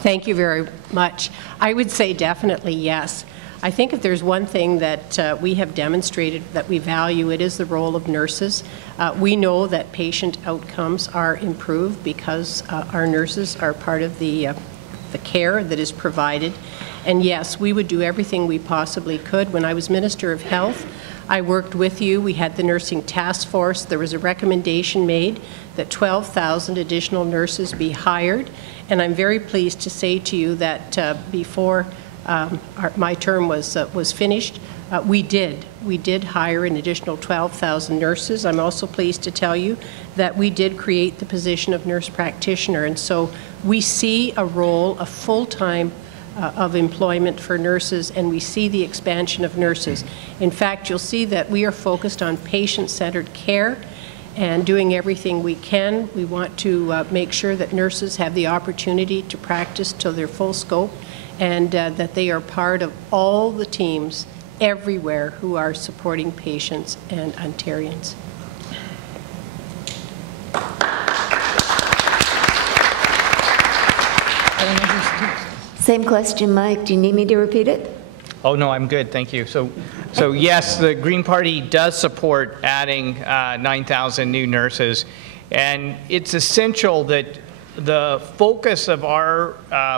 Thank you very much. I would say definitely yes. I think if there's one thing that we have demonstrated that we value, it is the role of nurses. We know that patient outcomes are improved because our nurses are part of the care that is provided. And yes, we would do everything we possibly could. When I was Minister of Health, I worked with you. We had the nursing task force. There was a recommendation made that 12,000 additional nurses be hired. And I'm very pleased to say to you that before my term was finished, we did hire an additional 12,000 nurses. I'm also pleased to tell you that we did create the position of nurse practitioner. And so we see a role, a full-time of employment for nurses, and we see the expansion of nurses. In fact, you'll see that we are focused on patient-centered care and doing everything we can. We want to make sure that nurses have the opportunity to practice to their full scope, and that they are part of all the teams everywhere who are supporting patients and Ontarians. Same question, Mike. Do you need me to repeat it? Oh, no, I'm good. Thank you. So yes, the Green Party does support adding 9,000 new nurses. And it's essential that the focus of our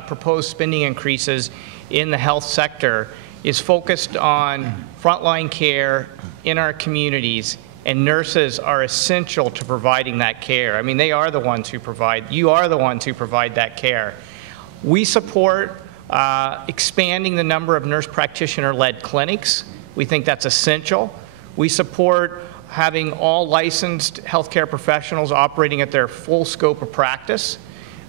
proposed spending increases in the health sector is focused on frontline care in our communities, and nurses are essential to providing that care. I mean, they are the ones who provide, you are the ones who provide that care. We support expanding the number of nurse practitioner-led clinics. We think that's essential. We support having all licensed healthcare professionals operating at their full scope of practice.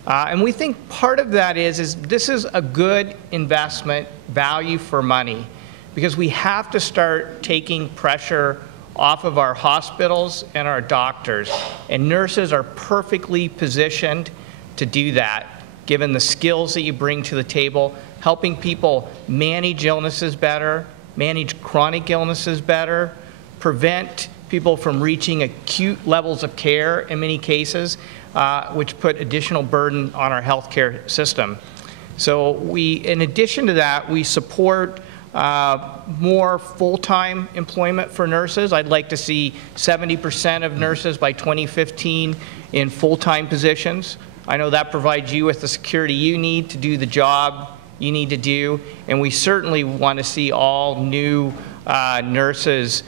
And we think part of that is this is a good investment, value for money, because we have to start taking pressure off of our hospitals and our doctors. And nurses are perfectly positioned to do that, given the skills that you bring to the table, helping people manage illnesses better, manage chronic illnesses better, prevent people from reaching acute levels of care in many cases, which put additional burden on our healthcare system. So in addition to that, we support more full-time employment for nurses. I'd like to see 70% of nurses by 2015 in full-time positions. I know that provides you with the security you need to do the job you need to do, and we certainly want to see all new nurses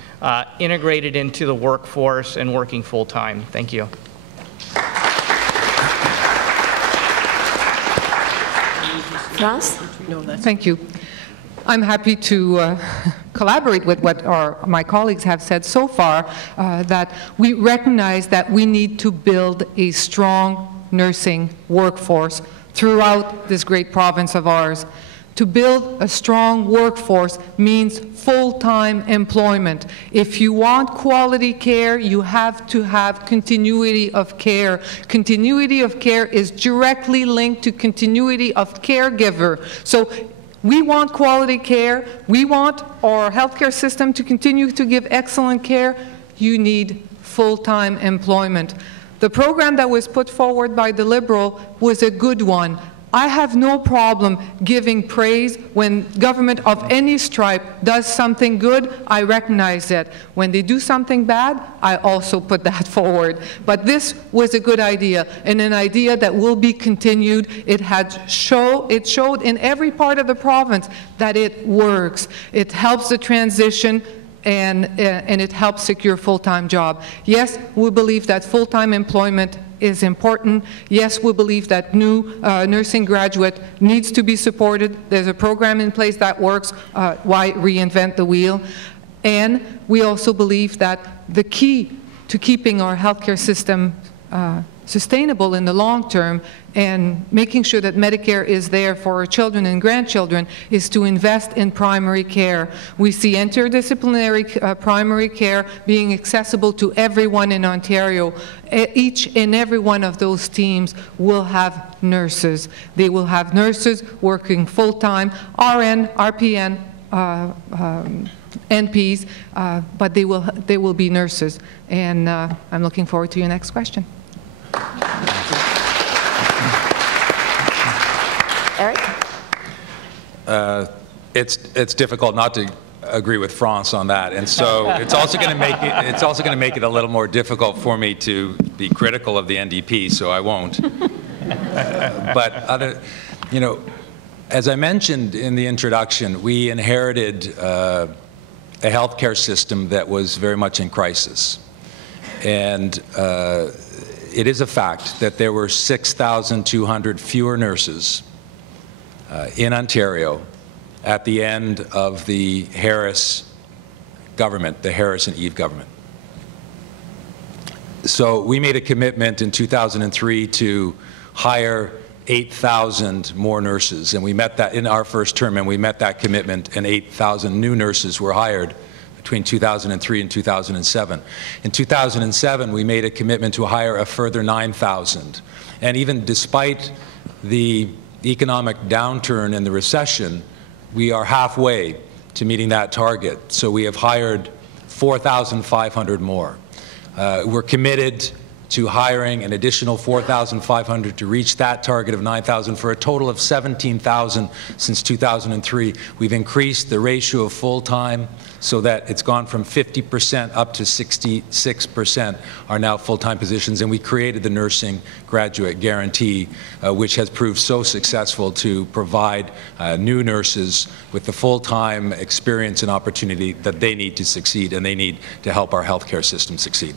integrated into the workforce and working full-time. Thank you. Ross? Thank you. I'm happy to collaborate with what my colleagues have said so far, that we recognize that we need to build a strong nursing workforce throughout this great province of ours. To build a strong workforce means full-time employment. If you want quality care, you have to have continuity of care. Continuity of care is directly linked to continuity of caregiver. So we want quality care. We want our healthcare system to continue to give excellent care. You need full-time employment. The program that was put forward by the Liberal was a good one. I have no problem giving praise when government of any stripe does something good. I recognize that. When they do something bad, I also put that forward. But this was a good idea, and an idea that will be continued. It showed in every part of the province that it works. It helps the transition, and it helps secure full-time job. Yes, we believe that full-time employment is important. Yes, we believe that new nursing graduate needs to be supported. There's a program in place that works. Why reinvent the wheel? And we also believe that the key to keeping our healthcare system sustainable in the long term and making sure that Medicare is there for our children and grandchildren is to invest in primary care. We see interdisciplinary primary care being accessible to everyone in Ontario. Each and every one of those teams will have nurses. They will have nurses working full-time, RN, RPN, NPs, but they will be nurses. And I'm looking forward to your next question. it's difficult not to agree with France on that, and so it's also going to make it a little more difficult for me to be critical of the NDP. So I won't. But as I mentioned in the introduction, we inherited a healthcare system that was very much in crisis, and it is a fact that there were 6,200 fewer nurses in Ontario at the end of the Harris government, the Harris and Eve government. So we made a commitment in 2003 to hire 8,000 more nurses, and we met that in our first term, and we met that commitment, and 8,000 new nurses were hired between 2003 and 2007. In 2007, we made a commitment to hire a further 9,000. And even despite the economic downturn and the recession, we are halfway to meeting that target. So we have hired 4,500 more. We're committed to hiring an additional 4,500 to reach that target of 9,000 for a total of 17,000 since 2003. We've increased the ratio of full-time so that it's gone from 50% up to 66% are now full-time positions, and we created the Nursing Graduate Guarantee, which has proved so successful to provide new nurses with the full-time experience and opportunity that they need to succeed, and they need to help our healthcare system succeed.